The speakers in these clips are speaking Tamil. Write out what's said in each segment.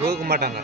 தூக்க மாட்டாங்க.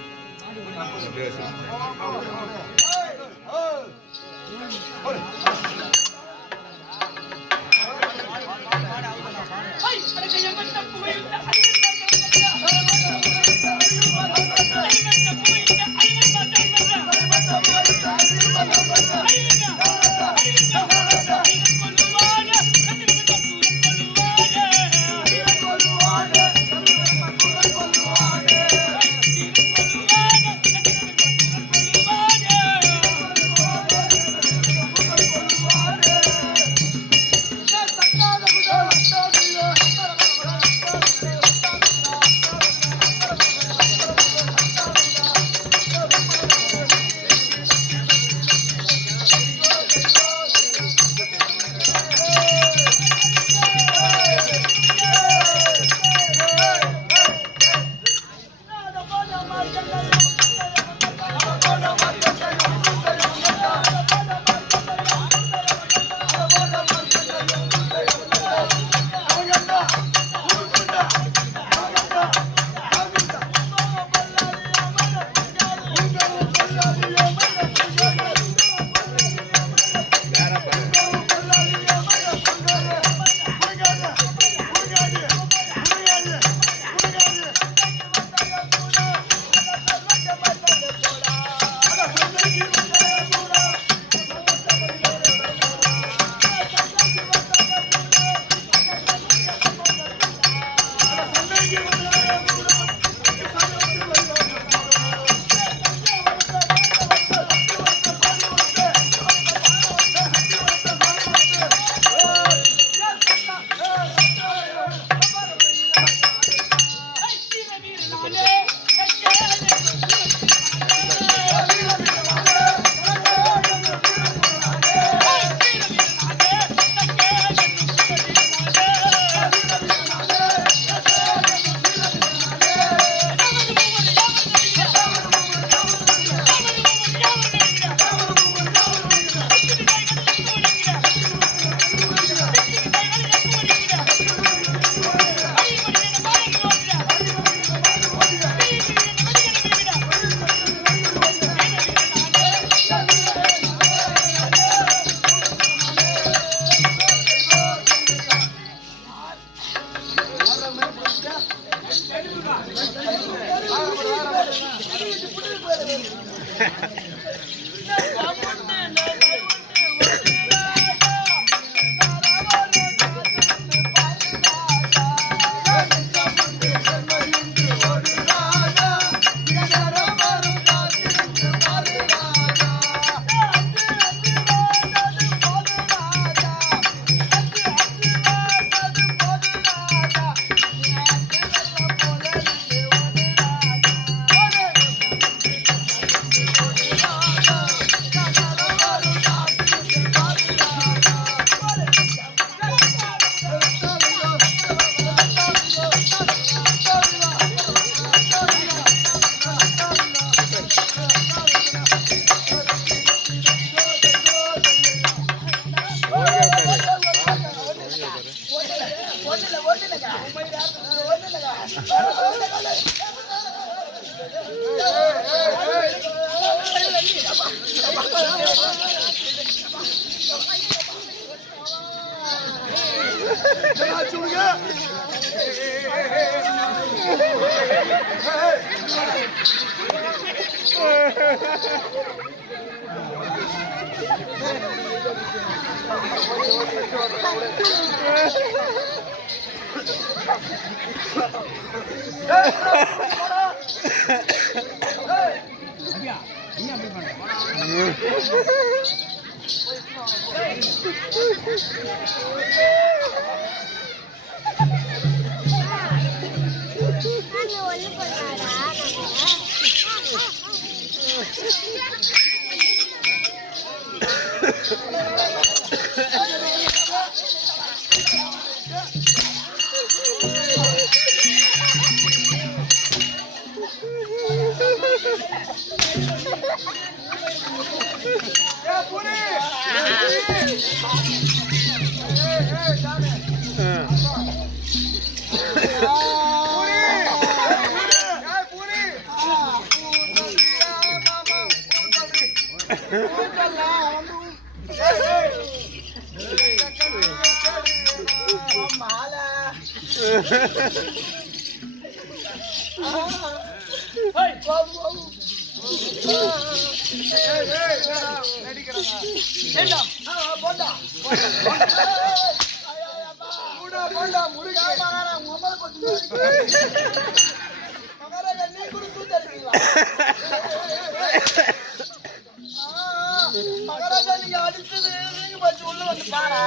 மகாராஜா நீங்க அடிச்சது நீங்க பச்சு உள்ள வந்து பாரா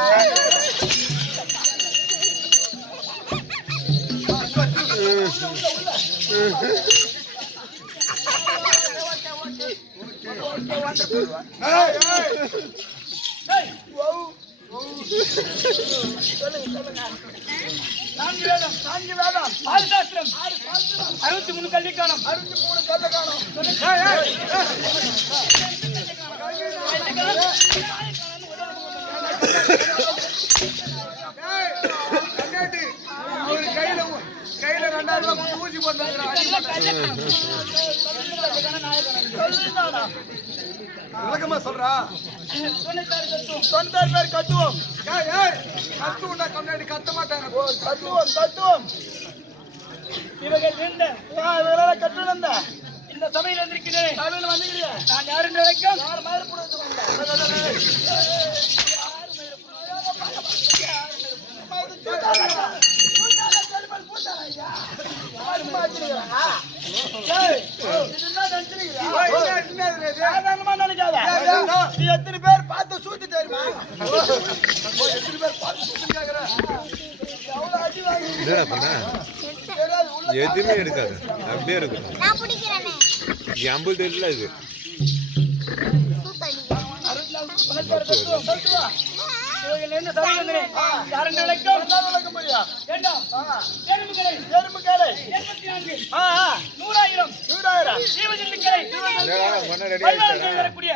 அறுபத்தி மூணு கல்வி காணும் கையில 2000 ஊசி போட்டாங்க விளக்கமா சொல்றா 96 பேர் கத்துவோம் கத்துவோம்டா கண்ணாடி கத்த மாட்டாங்க கத்துவோம் இவர்கள் இருந்த கட்டுனந்த இந்த சபையில் வந்திருக்கிறேன் சபையில் வந்திருக்கிறேன் நான் யார் என்று அழைக்கும் யார் மயிர் எத்தனை பேர் பார்த்து சூத்தி தெரியுமா எத்தனை பேர் பார்த்து சூத்தி எதுவுமே எடுக்காது அப்படியே இருக்கும் எம்பது தெரியல இது என்ன சபை வந்தேன் யார் என்று அழைக்கும் வேண்டாம் எறும்புகளை 84 100,000 ஜீவஜந்துக்களை வரக்கூடிய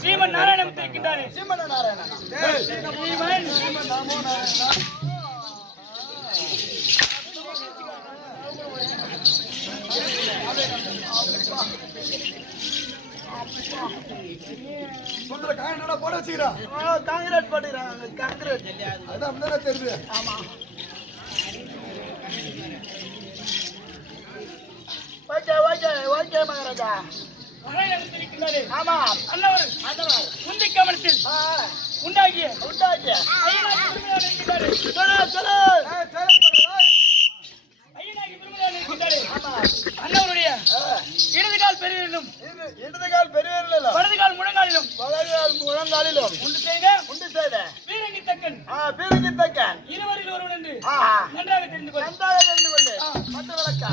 ஸ்ரீமன் நாராயணன் இருக்கின்றாரே சீமன் நாராயணன் சொல்ற காங்கிரட் போட வச்சுக்கிறா காங்கிரட் போட்டுறாங்க காங்கிரட் அது அப்படிதான் தெரியுது ஆமா ஓகே மகாராஜா ஆமா அல்லவர் முந்தி கவனத்தில் உண்டாகிய அண்ணவருடைய இடதுகால் பெரியலும் வலதுகால் முழங்காலிலும் உண்டு செய்த வீரங்கி தக்கன் இருவரில் ஒருவன் என்று நன்றாக தெரிந்து கொண்டு மற்ற விளக்கம்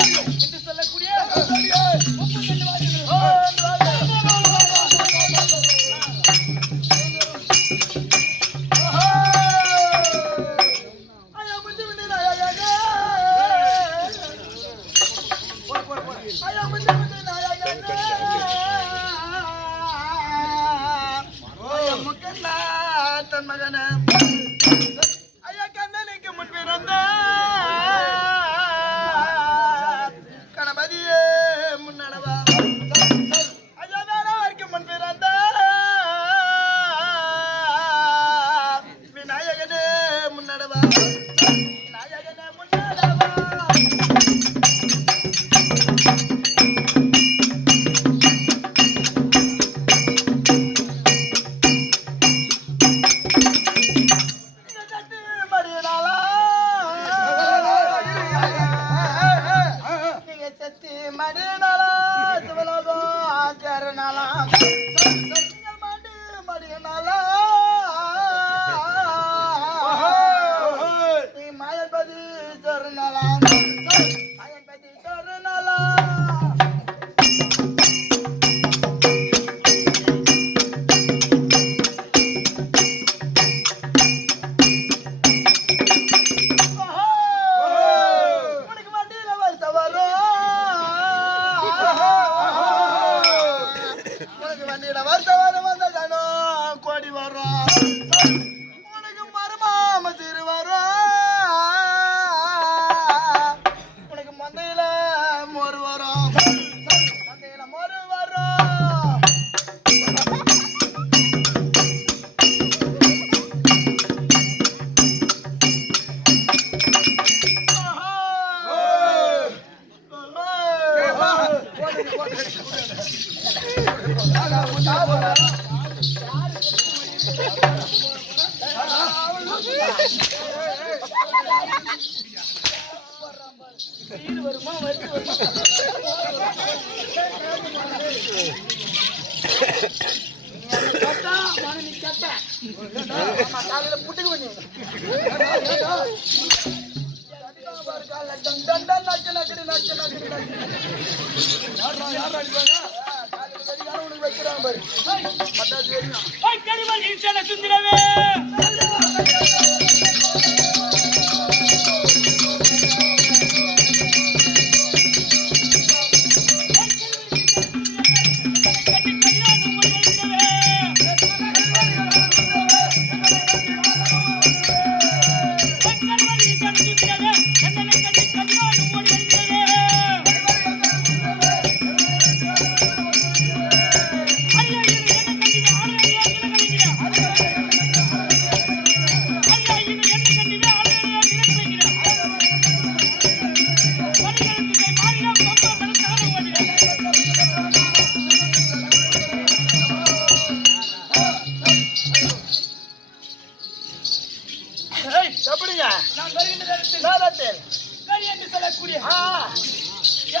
என்று சொல்லக்கூடிய 32 வாக்கியங்கள்.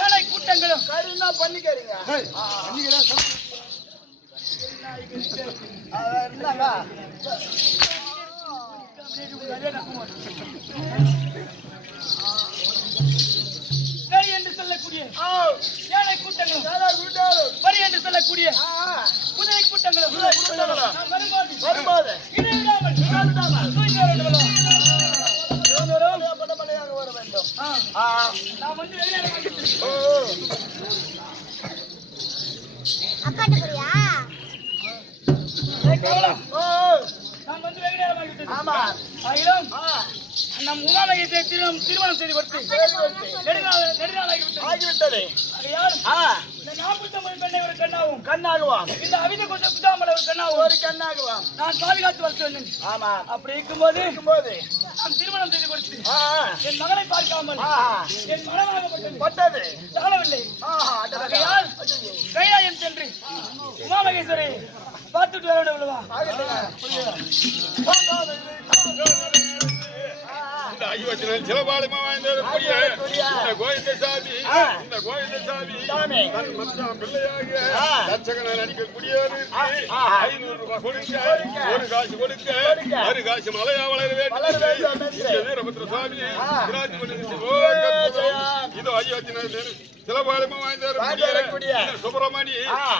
ஏழை கூட்டங்களும் பண்ணிக்கிறீங்க என்று சொல்லக்கூடிய ஏழை கூட்டங்களும் வரி என்று சொல்லக்கூடிய குதிரை கூட்டங்களும் வரும்போது வர வேண்டும். நான் வந்து நான் வந்து வெகு நேரமாகிவிட்டது. நம் உமாலயத்தை திருமணம் செய்து கொடுத்து நெடுநாளாகிவிட்டது. இந்த 49 பெண்ணை ஒரு கண்ணாகுவான், இந்த அவித குதாமலை ஒரு கண்ணாகுவான். நான் பாதுகாத்து வர சொன்னேன். அப்படி இருக்கும்போது நான் திருமணம் செய்து கொடுத்து என் மகனை பார்க்காமல் என் மனமாகப்பட்டது தாழவில்லை. கைலாயம் சென்று உமாமகேஸ்வரை பார்த்துட்டு வர வேண்டும். ஐவத்தினால் சிலபாலிமா வாய்ந்திருக்கக்கூடிய இந்த கோவிந்தசாமி தன் மச்சான் பிள்ளையாக தச்சகனை நடிக்கக்கூடியவர் 500 ரூபாய் கொடுக்க ஒரு காசு கொடுக்க மறு காசு மலையா வளர வேண்டும் இந்த வீரபத்ர சுவாமி இதோ ஐவத்தினால் சிலபாலிமா வாய்ந்திருக்கக்கூடிய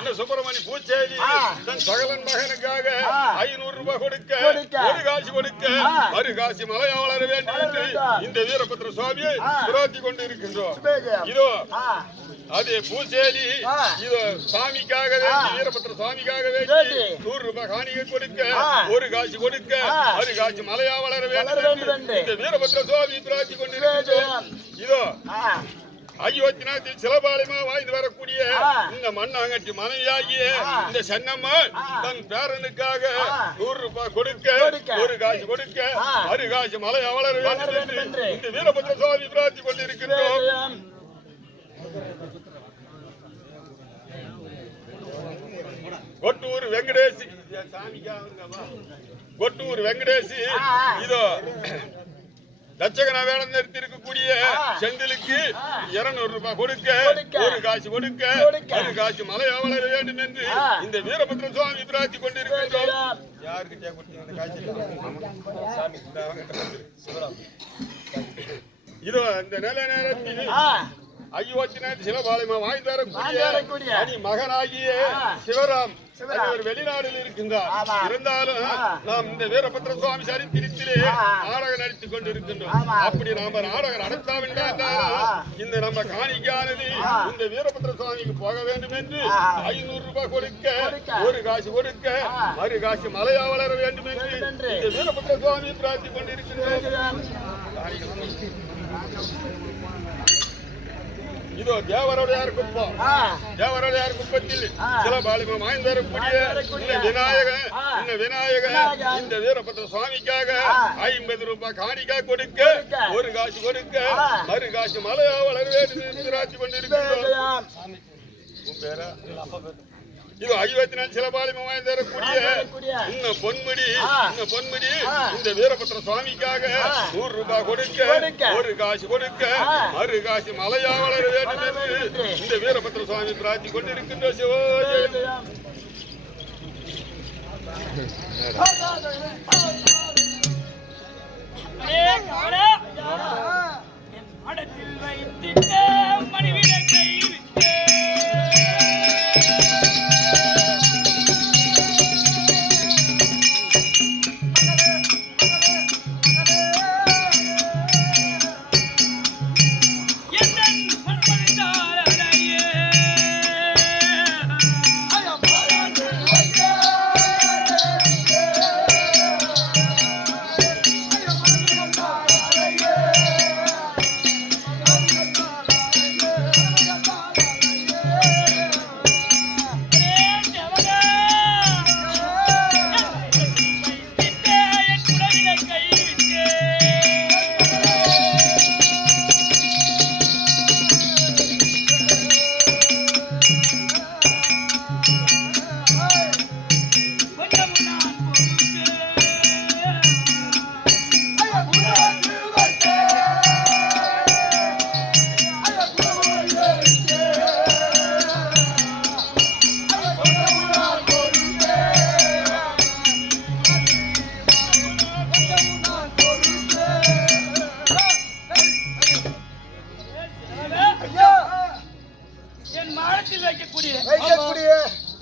இந்த சுப்பிரமணி பூச்சேரி தன் சகலன் மகனுக்காக 500 ரூபாய் கொடுக்க ஒரு காசு கொடுக்க மறு காசு மலையா வளர வேண்டும் என்று இந்த வீரபத்ர சுவாமியை புராத்தி கொண்டு இருக்கின்றோம். இதோ அதே பூச்சேரி இதோ சாமிக்காக வேண்டி வீரபத்ர சுவாமிக்காக வேண்டி 100 ரூபாய் காணிக்கை கொடுக்க ஒரு காசு கொடுக்க மறு காசு மலையா வளர வேண்டும் என்று இந்த வீரபத்ர சுவாமி புராத்தி கொண்டு இருக்கின்றோம். இதோ ஐயோத்தினாத்தில் சிலபாலிமா வாய்ந்து வரக்கூடிய இந்த மண்ணாங்கட்டி மனைவியாகிய இந்த சென்னம்மாள் தன் பேரனுக்காக 100 ரூபாய் கொடுக்க ஒரு காசு கொடுக்க மறு காசு மலையா வளர வேண்டும் என்று இந்த வீரபத்ர சுவாமி பிரார்த்தி கொண்டிருக்கின்றோம். கொட்டூர் வெங்கடேசி இதோ தச்சகனா வேடம் நிறுத்திருக்கக்கூடிய செந்திலுக்கு 200 ரூபாய் கொடுக்க ஒரு காசு கொடுக்க ஒரு காசு மலையா வளர வேண்டும் என்று இந்த வீரபத்ர சுவாமி பிரார்த்தி கொண்டிருக்கின்றோம். யாருக்கு இதோ இந்த நல்ல நேரத்தில் ஐயோத்தினாத் சிலபாலிமா வாங்கி தரக்கூடிய அணி மகனாகிய சிவராம் வெளிநாட்டில் இருக்கின்றார். இருந்தாலும் நாம் இந்த வீரபத்ர சுவாமி சரித்திரத்திலே நாடகம் நடித்துக் கொண்டிருக்கின்றோம். அப்படி நாம நாடகம் நடத்தாவிட்டால் இந்த நம்ம காணிக்கானது இந்த வீரபத்ர சுவாமிக்கு போக வேண்டும் என்று 500 ரூபாய் கொடுக்க ஒரு காசு கொடுக்க மறு காசு மலையா வளர வேண்டும் என்று இந்த வீரபத்ர சுவாமி பிரார்த்தி கொண்டிருக்கின்றோம். இதோ தேவரோடையார் குப்பத்தில் சிலபாலிமா வாய்ந்தரக்கூடிய இந்த விநாயகன் இந்த வீரபத்ர சுவாமிக்காக 50 ரூபாய் காணிக்கா கொடுக்க ஒரு காசு கொடுக்க மறு காசு மலையா வளர வேண்டும் திராட்சி கொண்டிருக்கிறோம். இது ஐவத்தினால் சிலபாலிமா வாய்ந்தரக்கூடிய இந்த பொன்முடி இந்த வீரபத்ர சுவாமிக்காக 100 ரூபாய் கொடுக்க ஒரு காசு கொடுக்க மறு காசு மலையா வளர வேண்டும் என்று இந்த வீரபத்ர சுவாமி பிரார்த்தி கொண்டிருக்கின்ற சிவோஜயம்.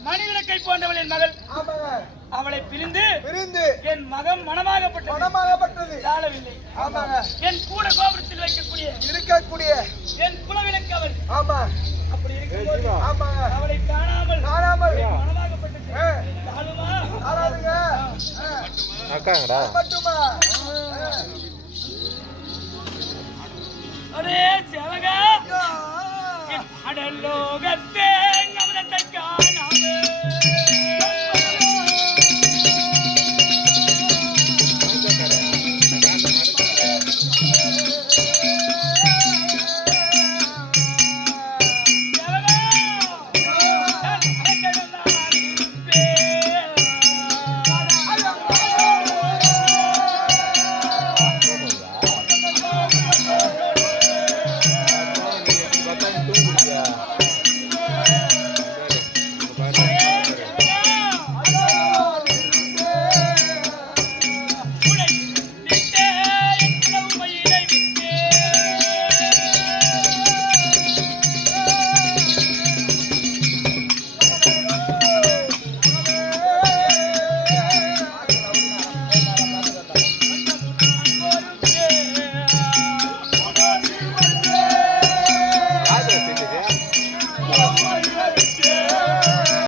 மணிவிளக்கை போன்றவள் என் மகள். அவளை பிரிந்து என் மகன் மனமாகப்பட்டது சாலவில்லை. என் கூட கோபுரத்தில் இருக்கக்கூடிய என் குலவிளக்கு அவள். அப்படி இருக்கும்போது அவளை காணாமல் மனமாகப்பட்டது அடே செவகா அடலோகத்தே